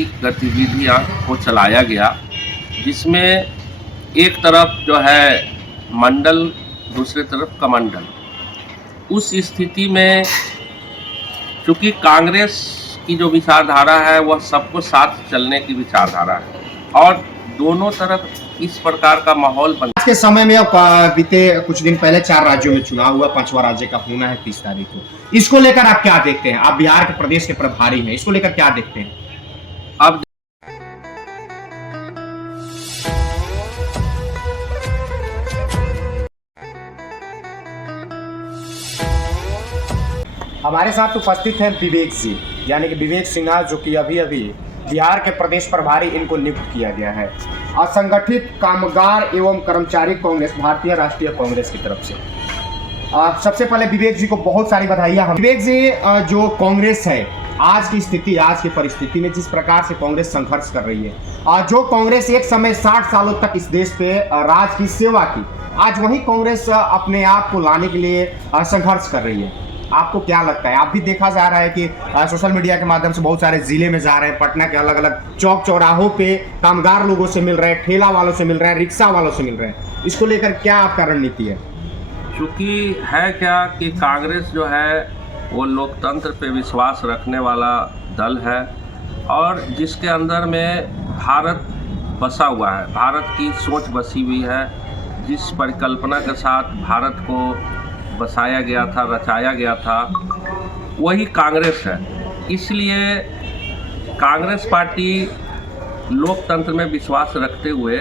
राजनीतिक गतिविधियां को चलाया गया, जिसमें एक तरफ जो है मंडल, दूसरी तरफ कमंडल। उस स्थिति में चूंकि कांग्रेस की जो विचारधारा है वह सबको साथ चलने की विचारधारा है और दोनों तरफ इस प्रकार का माहौल बन। आज के समय में अब बीते कुछ दिन पहले 4 राज्यों में चुनाव हुआ, 5वां राज्य का होना है 30 तारीख को। इसको लेकर आप क्या देखते हैं? आप बिहार के प्रदेश के प्रभारी हैं, इसको लेकर क्या देखते हैं? अब हमारे साथ उपस्थित हैं विवेक जी, यानी कि विवेक सिन्हा, जो कि अभी अभी बिहार के प्रदेश प्रभारी इनको नियुक्त किया गया है असंगठित कामगार एवं कर्मचारी कांग्रेस, भारतीय राष्ट्रीय कांग्रेस की तरफ से। सबसे पहले विवेक जी को बहुत सारी बधाइयाँ। विवेक जी, जो कांग्रेस है आज की स्थिति, आज की परिस्थिति में जिस प्रकार से कांग्रेस संघर्ष कर रही है, जो कांग्रेस एक समय 60 सालों तक इस देश पे राज की सेवा की, आज वही कांग्रेस अपने आप को लाने के लिए संघर्ष कर रही है। आपको क्या लगता है? आप भी देखा जा रहा है कि सोशल मीडिया के माध्यम से बहुत सारे जिले में जा रहे हैं, पटना के अलग अलग चौक चौराहों पे कामगार लोगों से मिल रहे हैं, ठेला वालों से मिल रहे हैं, रिक्शा वालों से मिल रहे हैं। इसको लेकर क्या आपका रणनीति है? चूँकि है क्या कि कांग्रेस जो है वो लोकतंत्र पे विश्वास रखने वाला दल है और जिसके अंदर में भारत बसा हुआ है, भारत की सोच बसी हुई है, जिस परिकल्पना के साथ भारत को बसाया गया था, रचाया गया था, वही कांग्रेस है। इसलिए कांग्रेस पार्टी लोकतंत्र में विश्वास रखते हुए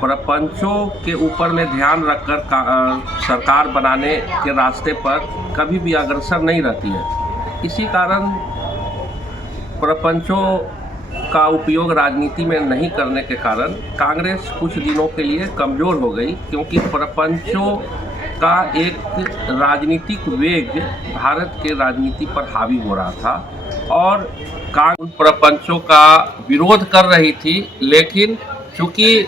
प्रपंचों के ऊपर में ध्यान रखकर सरकार बनाने के रास्ते पर कभी भी अग्रसर नहीं रहती है। इसी कारण प्रपंचों का उपयोग राजनीति में नहीं करने के कारण कांग्रेस कुछ दिनों के लिए कमज़ोर हो गई, क्योंकि प्रपंचों का एक राजनीतिक वेग भारत के राजनीति पर हावी हो रहा था और कांग्रेस प्रपंचों का विरोध कर रही थी। लेकिन चूंकि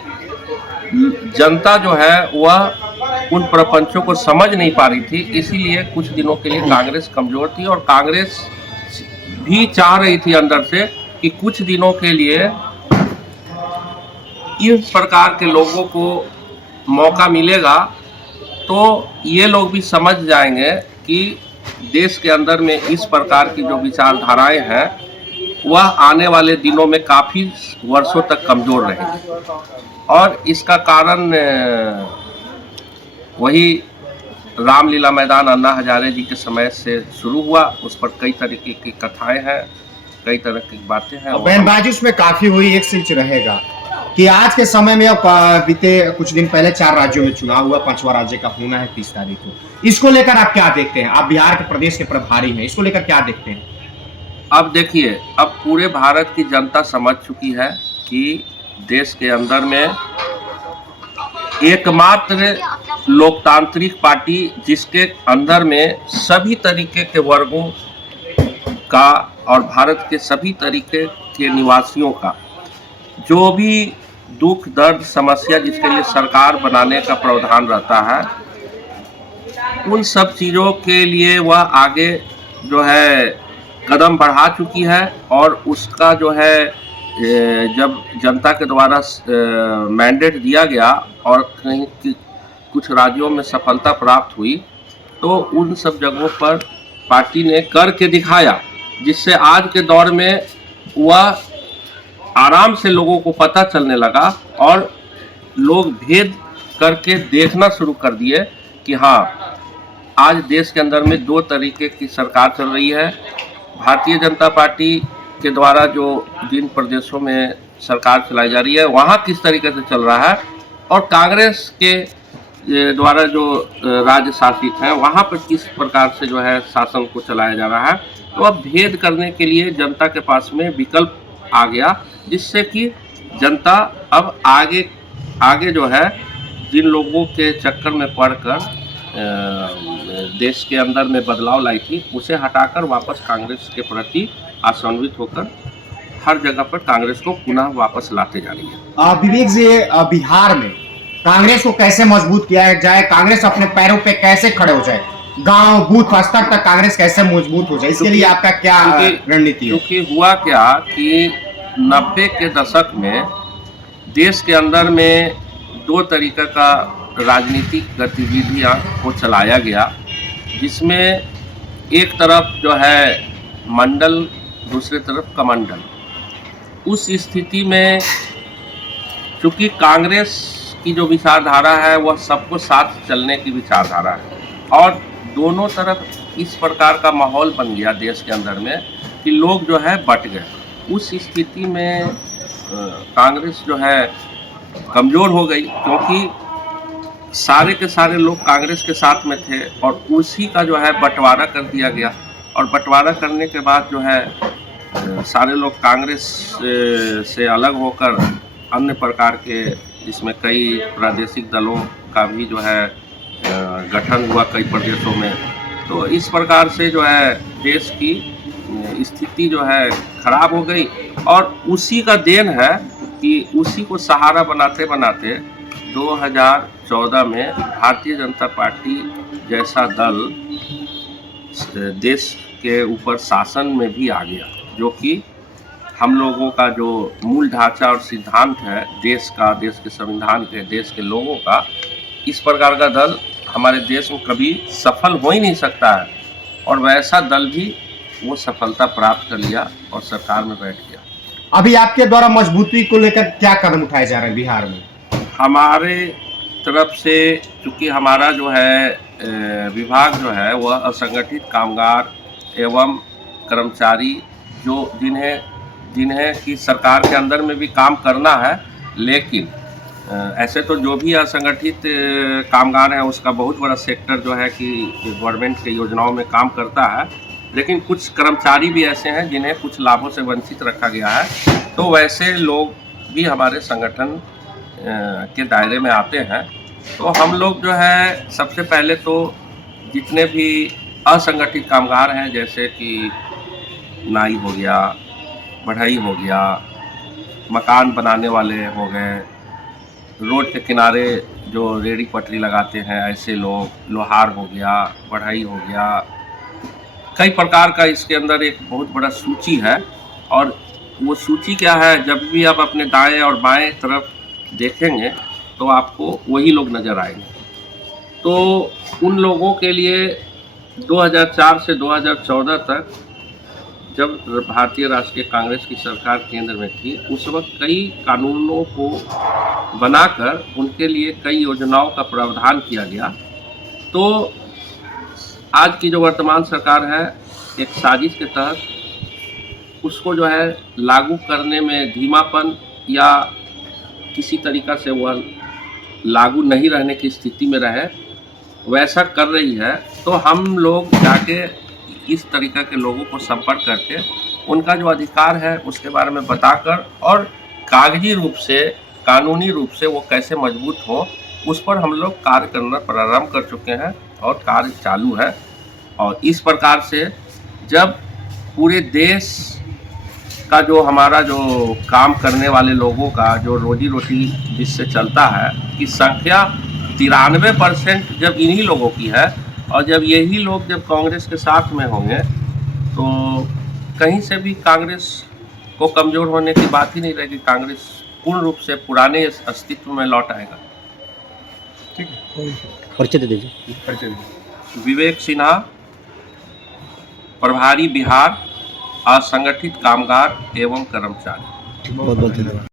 जनता जो है वह उन प्रपंचों को समझ नहीं पा रही थी, इसीलिए कुछ दिनों के लिए कांग्रेस कमज़ोर थी और कांग्रेस भी चाह रही थी अंदर से कि कुछ दिनों के लिए इस प्रकार के लोगों को मौका मिलेगा तो ये लोग भी समझ जाएंगे कि देश के अंदर में इस प्रकार की जो विचारधाराएं हैं वह आने वाले दिनों में काफ़ी वर्षों तक कमज़ोर रहेंगी। और इसका कारण वही रामलीला मैदान अन्ना हजारे जी के समय से शुरू हुआ। उस पर कई तरीके की कथाएं हैं, कई तरह की बातें हैं। बयानबाजी उसमें काफ़ी हुई, एक सिंच रहेगा कि आज के समय में अब बीते कुछ दिन पहले 4 राज्यों में चुनाव हुआ, 5वां राज्य का होना है 30 तारीख को। इसको लेकर आप क्या देखते हैं? आप बिहार के प्रदेश के प्रभारी हैं, इसको लेकर क्या देखते हैं? अब देखिए, अब पूरे भारत की जनता समझ चुकी है कि देश के अंदर में एकमात्र लोकतांत्रिक पार्टी जिसके अंदर में सभी तरीके के वर्गों का और भारत के सभी तरीके के निवासियों का जो भी दुख दर्द समस्या जिसके लिए सरकार बनाने का प्रावधान रहता है, उन सब चीज़ों के लिए वह आगे जो है कदम बढ़ा चुकी है और उसका जो है जब जनता के द्वारा मैंडेट दिया गया और कहीं कुछ राज्यों में सफलता प्राप्त हुई तो उन सब जगहों पर पार्टी ने करके दिखाया, जिससे आज के दौर में वह आराम से लोगों को पता चलने लगा और लोग भेद करके देखना शुरू कर दिए कि हाँ, आज देश के अंदर में 2 तरीके की सरकार चल रही है। भारतीय जनता पार्टी के द्वारा जो जिन प्रदेशों में सरकार चलाई जा रही है वहाँ किस तरीके से चल रहा है और कांग्रेस के द्वारा जो राज्य शासित हैं वहाँ पर किस प्रकार से जो है शासन को चलाया जा रहा है। तो अब भेद करने के लिए जनता के पास में विकल्प आ गया, जिससे कि जनता अब आगे जो है जिन लोगों के चक्कर में पड़कर देश के अंदर में बदलाव लाई थी उसे हटाकर वापस कांग्रेस के प्रति आशान्वित होकर हर जगह पर कांग्रेस को पुनः वापस लाते जा रही है। विवेक जी, बिहार में कांग्रेस को कैसे मजबूत किया जाए, कांग्रेस अपने पैरों पे कैसे खड़े हो जाए, गांव बूथ स्तर तक कांग्रेस कैसे मजबूत हो जाए, इसके लिए आपका क्या रणनीति है? क्योंकि हुआ क्या कि 90 के दशक में देश के अंदर में दो तरीक़े का राजनीतिक गतिविधियां को चलाया गया, जिसमें एक तरफ जो है मंडल, दूसरे तरफ कमंडल। उस स्थिति में चूँकि कांग्रेस की जो विचारधारा है वह सबको साथ चलने की विचारधारा है और दोनों तरफ इस प्रकार का माहौल बन गया देश के अंदर में कि लोग जो है बट गए। उस स्थिति में कांग्रेस जो है कमज़ोर हो गई, क्योंकि सारे के सारे लोग कांग्रेस के साथ में थे और उसी का जो है बंटवारा कर दिया गया। और बंटवारा करने के बाद जो है सारे लोग कांग्रेस से अलग होकर अन्य प्रकार के, जिसमें कई प्रादेशिक दलों का भी जो है गठन हुआ कई प्रदेशों में। तो इस प्रकार से जो है देश की स्थिति जो है खराब हो गई और उसी का देन है कि उसी को सहारा बनाते बनाते 2014 में भारतीय जनता पार्टी जैसा दल देश के ऊपर शासन में भी आ गया, जो कि हम लोगों का जो मूल ढांचा और सिद्धांत है देश का, देश के संविधान के, देश के लोगों का, इस प्रकार का दल हमारे देश में कभी सफल हो ही नहीं सकता है। और वैसा दल भी वो सफलता प्राप्त कर लिया और सरकार में बैठ गया। अभी आपके द्वारा मजबूती को लेकर क्या कदम उठाए जा रहे हैं बिहार में? हमारे तरफ से चूँकि हमारा जो है विभाग जो है वह असंगठित कामगार एवं कर्मचारी जो जिन्हें कि सरकार के अंदर में भी काम करना है, लेकिन ऐसे तो जो भी असंगठित कामगार हैं उसका बहुत बड़ा सेक्टर जो है कि गवर्नमेंट के योजनाओं में काम करता है, लेकिन कुछ कर्मचारी भी ऐसे हैं जिन्हें कुछ लाभों से वंचित रखा गया है। तो वैसे लोग भी हमारे संगठन के दायरे में आते हैं। तो हम लोग जो है सबसे पहले तो जितने भी असंगठित कामगार हैं, जैसे कि नाई हो गया, बढ़ई हो गया, मकान बनाने वाले हो गए, रोड के किनारे जो रेहड़ी पटरी लगाते हैं ऐसे लोग, लोहार हो गया, बढ़ई हो गया, कई प्रकार का इसके अंदर एक बहुत बड़ा सूची है। और वो सूची क्या है, जब भी आप अपने दाएं और बाएं तरफ देखेंगे तो आपको वही लोग नज़र आएंगे। तो उन लोगों के लिए 2004 से 2014 तक जब भारतीय राष्ट्रीय कांग्रेस की सरकार केंद्र में थी, उस वक्त कई कानूनों को बनाकर उनके लिए कई योजनाओं का प्रावधान किया गया। तो आज की जो वर्तमान सरकार है, एक साजिश के तहत उसको जो है लागू करने में धीमापन या किसी तरीक़ा से वह लागू नहीं रहने की स्थिति में रहे, वैसा कर रही है। तो हम लोग जाके इस तरीक़ा के लोगों को संपर्क करके उनका जो अधिकार है उसके बारे में बताकर और कागजी रूप से, कानूनी रूप से वो कैसे मजबूत हो, उस पर हम लोग कार्य करना प्रारंभ कर चुके हैं और कार्य चालू है। और इस प्रकार से जब पूरे देश का जो हमारा जो काम करने वाले लोगों का जो रोजी रोटी जिससे चलता है कि संख्या 93% जब इन्हीं लोगों की है, और जब यही लोग जब कांग्रेस के साथ में होंगे तो कहीं से भी कांग्रेस को कमज़ोर होने की बात ही नहीं रहेगी। कांग्रेस पूर्ण रूप से पुराने अस्तित्व में लौट आएगा। ठीक है, परिचय दे दीजिए। परिचय दीजिए। विवेक सिन्हा, प्रभारी बिहार, असंगठित कामगार एवं कर्मचारी। बहुत बहुत धन्यवाद।